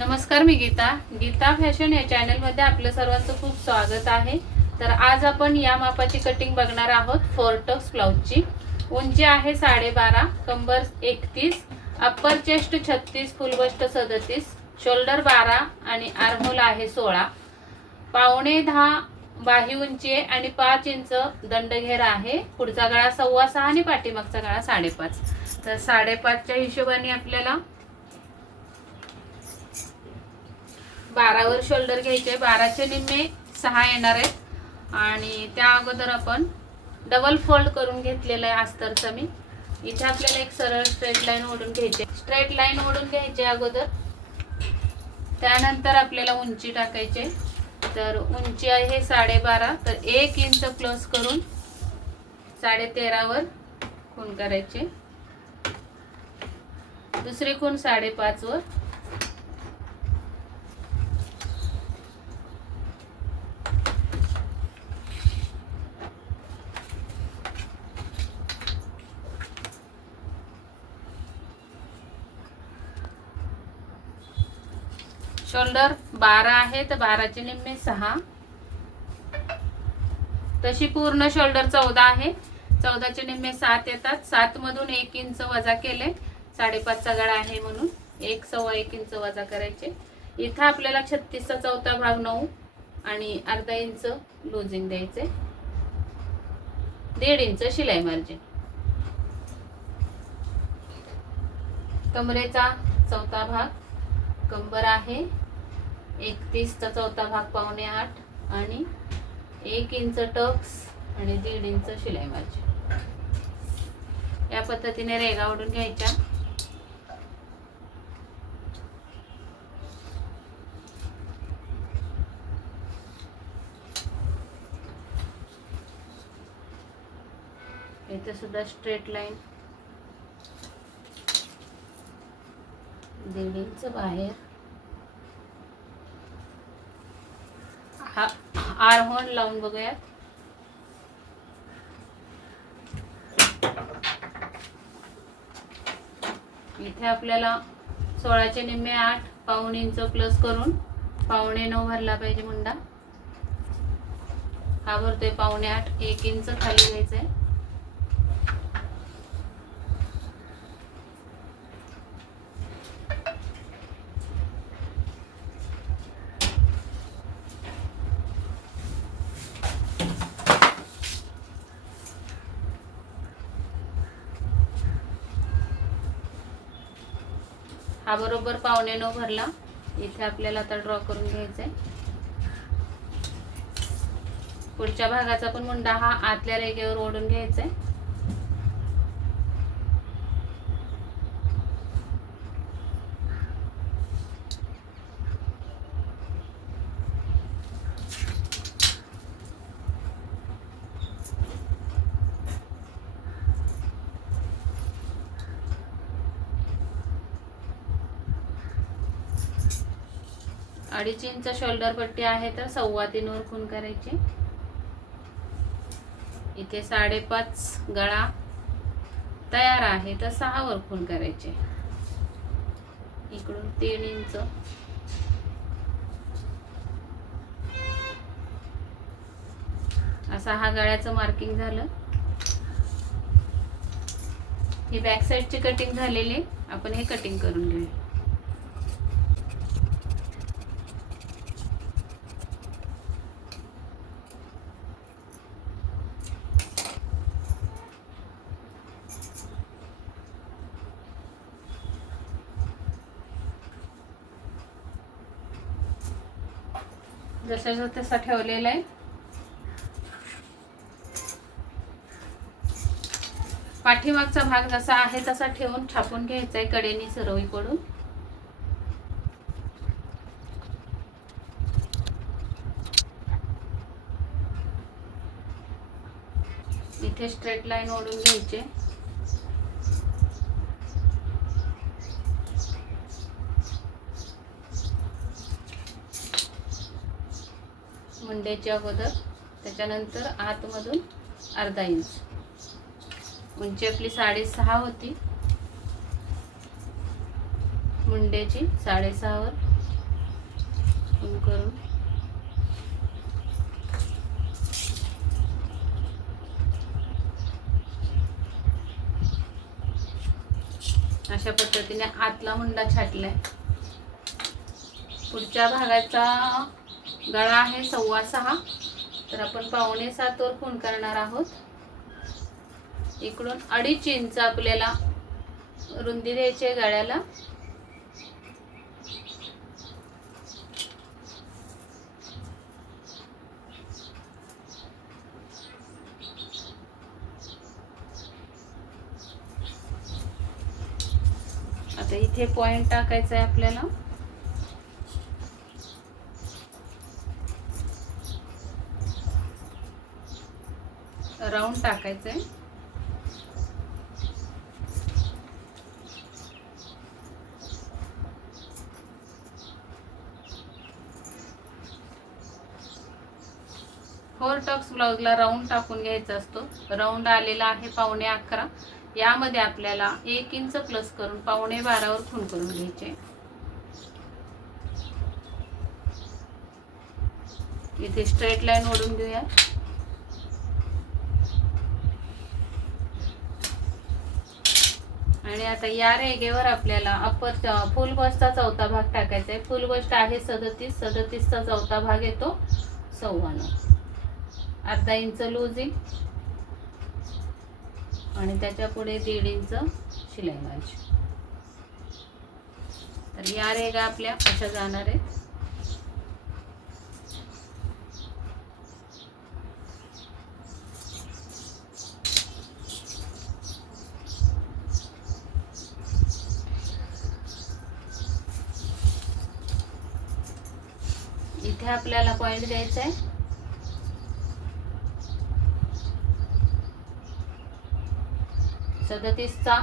नमस्कार, मी गीता फॅशन या चॅनलमध्ये आपलं सर्वांचं खूप स्वागत आहे। तर आज आपण या मापाची कटिंग बघणार आहोत। फोरटक्स ब्लाउजची उंची आहे 12.5, कंबर 31, upper chest 36, full bust 37, shoulder 12 आणि आर्महोल आहे 16, पावणे 10 बाही उंची आहे आणि 5 इंच दंडघेर आहे। पुढचा गळा 6.25 आणि पाठीमागचा गळा 5.5। तर 5.5च्या हिशोबाने आपल्याला 12 वर शोल्डर घ्यायचे। 12चे निम्मे 6 येणार आहेत आणि त्या अगोदर आपण डबल फोल्ड करून घेतलेला आहे अस्तरचा। मी इथे आपल्याला एक सरळ स्ट्रेट लाईन ओढून घ्यायची। स्ट्रेट लाईन ओढून घ्यायची अगोदर, त्यानंतर आपल्याला उंची टाकायची। तर उंची आहे 12.5, तर 1 इंच प्लस करून 13.5 वर खूण करायचे। दुसरी खूण 5.5 वर, शोल्डर 12 आहे तर 12चे निम्मे 6, तशी पूर्ण शोल्डर 14 आहे। 14चे निम्मे 7 येतात। 7 मधून 1 इंच वजा केले, 5.5चा गळा आहे म्हणून 1 इंच वजा करायचे। इथं आपल्याला 36चा चौथा भाग 9 आणि अर्धा इंच लूजिंग द्यायचे, 1.5 इंच शिलाई मार्जिन। कमरेचा चौथा भाग, कंबर आहे 31चा चौथा भाग पावणे 8 आणि 1 इंच टक्स आणि 1.5 इंच शिलाई मार्जिन। या पद्धतीने रेघा ओढून घ्यायच्या। इथे सुद्धा स्ट्रेट लाईन 1.5 इंच बाहेर, आर्महोल लावून बघूयात। इथे आपल्याला 16चे निम्मे 8, पाऊण इंच प्लस करून 8.25 भरला पाहिजे मुंडा। हा भरतोय 8.25, 1 इंच खाली घ्यायचंय। हा बरोबर 8.25 भरला। इथे आपल्याला आता ड्रॉ करून घ्यायचंय। पुढच्या भागाचा पण मुंडा हा आतल्या रेघेवर ओढून घ्यायचंय। अडीच इंच शोल्डर पट्टी आहे तर 3.25 वर खूण करायची। इथे 5.5 गळा तयार आहे तर 6 वर खूण करायचे। इकडून 3 इंच, असा हा गळ्याचं मार्किंग झालं। ही बॅक साईडची कटिंग झालेली, आपण हे कटिंग करून घेऊया। जसा तसा ठेवलेला आहे। पाठीमागचा भाग जसा आहे तसा ठेवून छापून घ्यायचा आहे कडेनी सरळीकडून। इथे स्ट्रेट लाईन ओढून घ्यायचे। मुंड्याच्या अगोदर, त्याच्यानंतर आतमधून अर्धा इंच। उंची आपली 6.5 होती। मुंड्याची 6.5 वर खूण करून अशा पद्धतीने आतला मुंडा छाटलाय. पुढच्या भागाचा गळा आहे 6.25, तर आपण 5.75 वर खूण करणार आहोत. इकडून 2.5 इंच आपल्याला रुंदी द्यायची आहे गळ्याला. आता इथे पॉइंट टाकायचा आहे आपल्याला. राऊंड टाकायचं आहे. फोर टक्स ब्लाउजला राऊंड टाकून घ्यायचा असतो. राऊंड आलेला आहे 11.25. यामध्ये आपल्याला 1 इंच प्लस करून 12.25 वर खूण करून घ्यायचे. इथे स्ट्रेट लाईन ओढून घेऊया. आणि आता या रेघेवर आपल्याला अप्पर फुल बस्टचा चौथा भाग टाकायचा आहे. फुल बस्ट आहे 37 चा चौथा भाग येतो 9.25. अर्धा इंच लूजिंग आणि त्याच्या पुढे 1.5 इंच शिलाई मारायची. तर या रेघा आपल्या अशा जाणार आहेत. इथे आपल्याला पॉइंट द्यायचा आहे. चा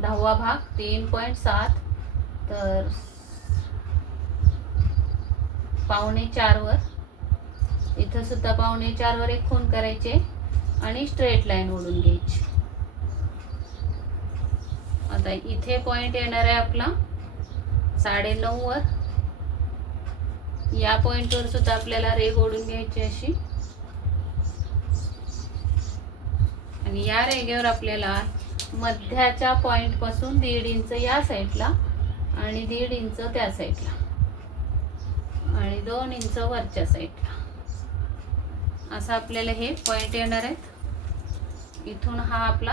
10वा भाग 3.7, तर 3.25 वर. इथं सुद्धा 3.25 वर एक खूण करायचे आणि स्ट्रेट लाईन ओढून घ्यायची. आता इथे पॉइंट येणार आहे आपला 9.5 वर. या पॉइंट वर सुद्धा आपल्याला रेघ ओढून घ्यायची अशी. आणि या रेघेवर आपल्याला मध्याच्या पॉइंट पासून 1.5 इंच या साईडला आणि 1.5 इंच त्या साईडला आणि 2 इंच वरच्या साईडला असं आपल्याला हे पॉइंट येणार आहेत. इथून हा आपला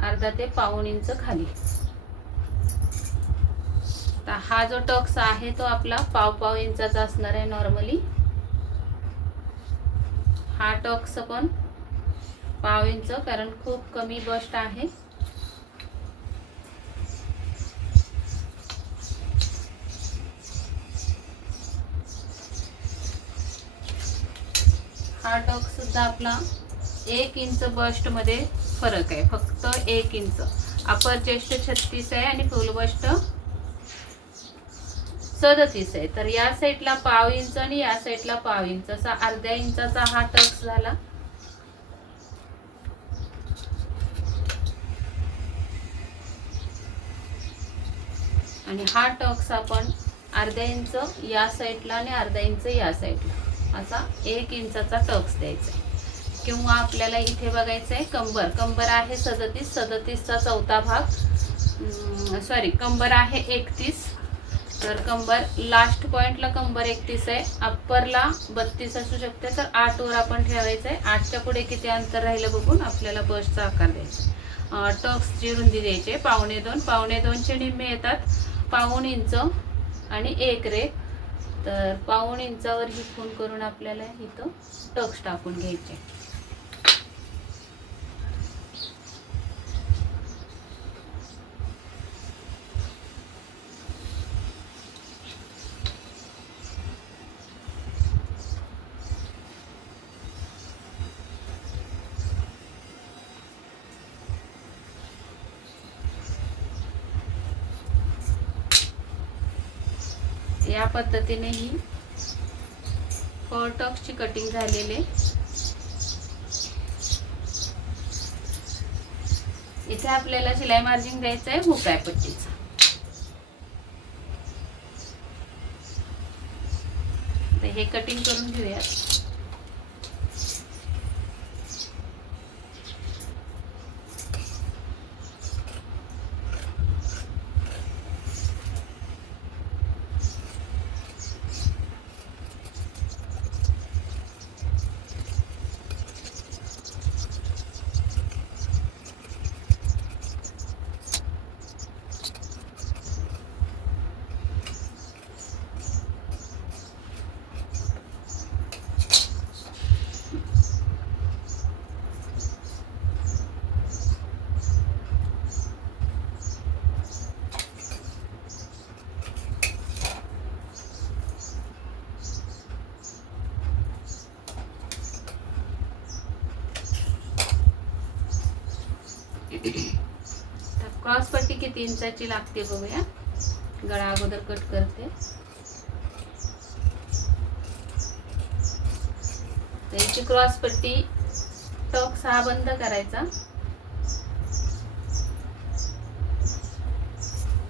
अर्धा ते 1.25 इंच खाली. तर हा जो टक्स आहे तो आपला 1.5 इंचाचा असणार आहे नॉर्मली. हा टक्स पण 1.5 इंच, कारण खूप कमी बस्ट आहे. हा टक्स सुद्धा आपला 1 इंच बस्ट मध्ये फरक आहे, फक्त 1 इंच. अपर चेस्ट 36 आहे आणि फुल बस्ट 37 आहे. तर या साईडला 1.5 इंच आणि या साईडला 1.5 इंच असा अर्ध्या इंचाचा हा टक्स झाला. आणि हा टक्स आपण अर्धा इंच या साईडला आणि अर्धा इंच या साईडला असा 1 इंचाचा टक्स द्यायचा. किंवा आपल्याला इथे बघायचं आहे कंबर. कंबर आहे 37 चा चौथा भाग, सॉरी कंबर आहे 31. तर कंबर लास्ट पॉइंटला कंबर 31 आहे. अप्परला 32 असू शकते, तर 8 वर आपण ठेवायचं आहे. 8च्या पुढे किती अंतर राहिलं बघून आपल्याला बस्टचा आकार द्यायचा. टक्सची रुंदी द्यायची 2.25. 2.25चे निम्मे येतात 1.25 इंच आणि 1 रेघ. तर 1.25 इंचावर ही खूण करून आपल्याला इथं टक्स टाकून घ्यायचे. या पद्धतीने ही फोर टक्सची कटिंग झालेली. इथे आपल्याला शिलाई मार्जिन द्यायचं आहे हुकाय पट्टीचा. हे कटिंग करून घेऊयात. तर क्रॉस पट्टी किती इंचाची लागते बघूया. गळा अगोदर कट करते. तर याची क्रॉस पट्टी टक 6 बंद करायचा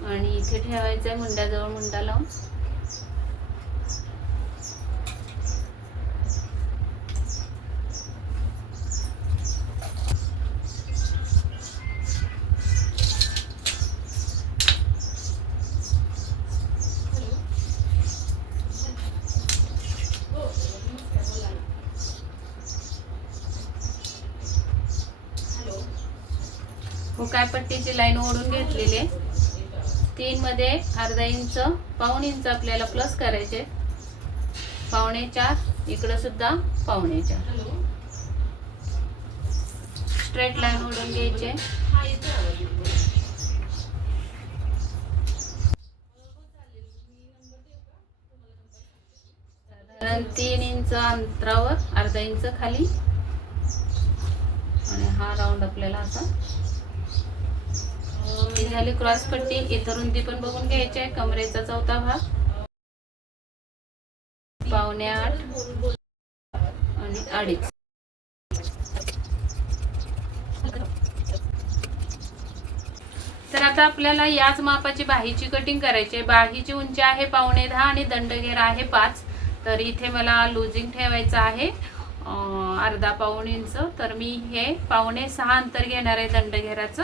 आणि इथे ठेवायचा मुंड्याजवळ मुंडा लावून. हुकाय पट्टीची लाईन ओढून घेतलेली आहे. 3 मध्ये अर्धा इंच, पाऊण इंच आपल्याला प्लस करायचे. 4.25 इकडे सुद्धा 4.25 स्ट्रेट लाईन ओढून घ्यायचे. साधारण 3 इंच अंतरावर अर्धा इंच खाली आणि हा राऊंड आपल्याला असा. ही झाली क्रॉस पट्टी. इथं रुंदी पण बघून घ्यायची आहे. कमरेचा चौथा भाग 7.25 आणि 2.5. तर आता आपल्याला याच मापाची बाहीची कटिंग करायची आहे. बाहीची उंची आहे 9.25 आणि दंडघेरा आहे 5. तर इथे मला लुजिंग ठेवायचं आहे अर्धा पाऊण इंच. तर मी हे 5.6 अंतर घेणार आहे दंडघेराचं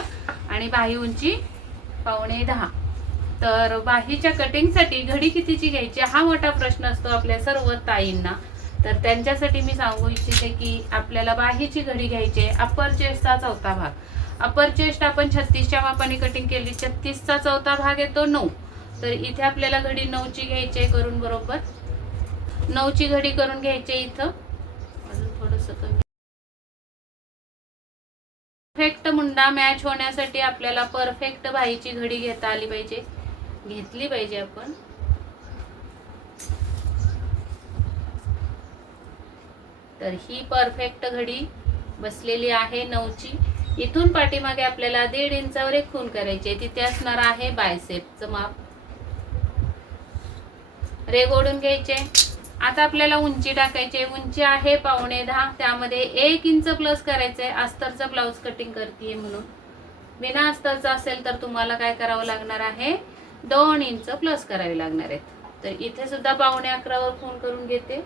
आणि बाही उंची 9.25. तर बाहीच्या कटिंगसाठी घडी कितीची घ्यायची हा मोठा प्रश्न असतो आपल्या सर्व ताईंना. तर त्यांच्यासाठी मी सांगू इच्छिते की आपल्याला बाहीची घडी घ्यायची आहे. अप्पर चेस्टचा चौथा भाग. अप्पर चेस्ट आपण 36च्या मापाने कटिंग केली. 36चा चौथा भाग येतो 9. तर इथे आपल्याला घडी 9ची घ्यायची आहे करून. बरोबर 9ची घडी करून घ्यायची. इथं अजून थोडंसं कमी. परफेक्ट मुंडा मॅच होण्यासाठी आपल्याला परफेक्ट बाहीची घडी घेता आली पाहिजे, घेतली पाहिजे आपण. तर ही परफेक्ट घडी बसलेली आहे 9ची. इथून पाठीमागे आपल्याला 1.5 इंचावर एक खूण करायची आहे. तिथे असणार आहे बायसेपचं माप. रेघ ओढून घ्यायचे. आता आपल्याला उंची टाकायची. उंची आहे 9.25. त्यामध्ये 1 इंच प्लस करायचंय. अस्तरचा ब्लाउज कटिंग करते म्हणून. बिना अस्तरचा असेल तर तुम्हाला काय करावं लागणार आहे, 2 इंच प्लस करावे लागणार आहेत. तर इथे सुद्धा 9.11 वर खूण करून घेते.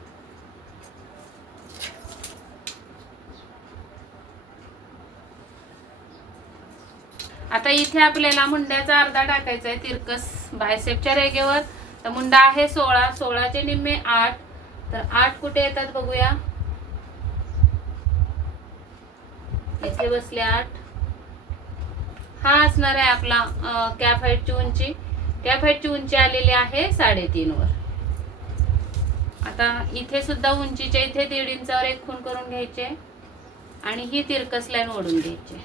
आता इथे आपल्याला मुंड्याचा अर्धा टाकायचा आहे तिरकस बायसेपच्या रेघेवर. तर मुंडा आहे 16. 16चे निम्मे 8. तर 8 कुठे येतात बघूया. इथे बसले 8. हा असणार आहे आपला कॅप हाईटची उंची. कॅप हाईटची उंची आलेली आहे 3.5 वर. आता इथे सुद्धा उंचीच्या इथे 1.5 इंचावर एक खूण करून घ्यायचे आणि ही तिरकस लाईन ओढून घ्यायची.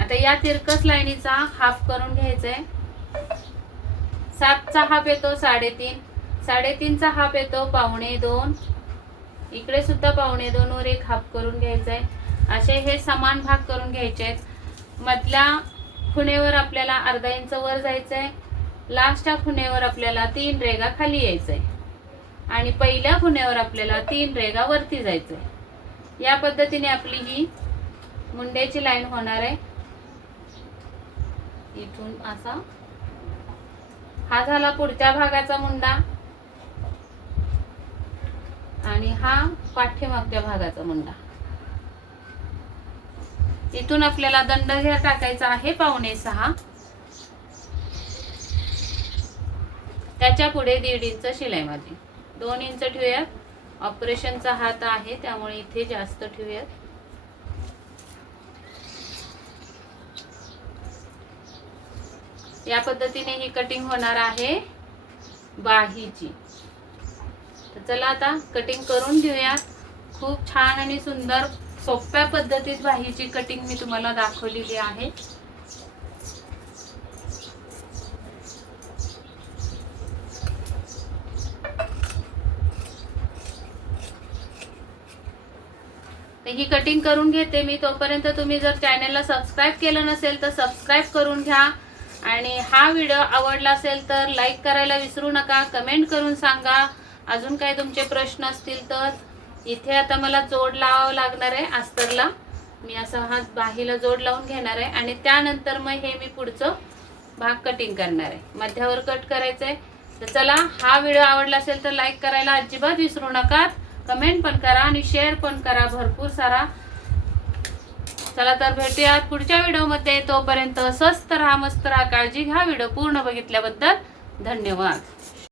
आता या तिरकस लाईनीचा हाफ करून घ्यायचा आहे. 7चा हाफ येतो 3.5. 3.5चा हाफ येतो 1.25. इकडे सुद्धा 1.25 वर एक हाफ करून घ्यायचा आहे. असे हे समान भाग करून घ्यायचे आहेत. मधल्या खुणेवर आपल्याला अर्धा इंच वर जायचं आहे. लास्टच्या खुणेवर आपल्याला 3 रेघा खाली यायचं आहे आणि पहिल्या खुणेवर आपल्याला 3 रेघा वरती जायचं आहे. या पद्धतीने आपली ही मुंड्याची लाईन होणार आहे. इथून असा हा झाला पुढच्या भागाचा मुंडा आणि हा पाठीमागच्या भागाचा मुंडा. इथून आपल्याला दंडघेर टाकायचा आहे 5.5. त्याच्या पुढे 1.5 इंच शिलाई मार्जिन. 2 इंच ठेवूयात. ऑपरेशनचा हात आहे त्यामुळे इथे जास्त ठेवूयात. या पद्धतीने ही कटिंग होणार आहे बाहीची. तर चला आता कटिंग करून घेऊया. खूप छान आणि सुंदर सोप्या पद्धतीत बाहीची कटिंग मी तुम्हाला दाखवलेली आहे. ही कटिंग करून घेते मी. तोपर्यंत तुम्ही जर चॅनलला सबस्क्राईब केलं नसेल तर सबस्क्राईब करून घ्या आणि हा व्हिडिओ आवडला असेल तर लाईक करायला विसरू नका. कमेंट करून सांगा. अजून काही तुमचे प्रश्न असतील तर. इथे आता मला जोड लावावं लागणार आहे अस्तरला. मी असा हा बाहीला जोड लावून घेणार आहे आणि त्यानंतर मग हे मी पुढचं भाग कटिंग करणार आहे. मध्यावर कट करायचं आहे. तर चला, हा व्हिडिओ आवडला असेल तर लाईक करायला अजिबात विसरू नका. कमेंट पण करा आणि शेअर पण करा भरपूर सारा. चला तर भेटूयात पुढच्या व्हिडिओमध्ये. तोपर्यंत स्वस्त राहा, मस्त राहा, काळजी घ्या. व्हिडिओ पूर्ण बघितल्याबद्दल धन्यवाद.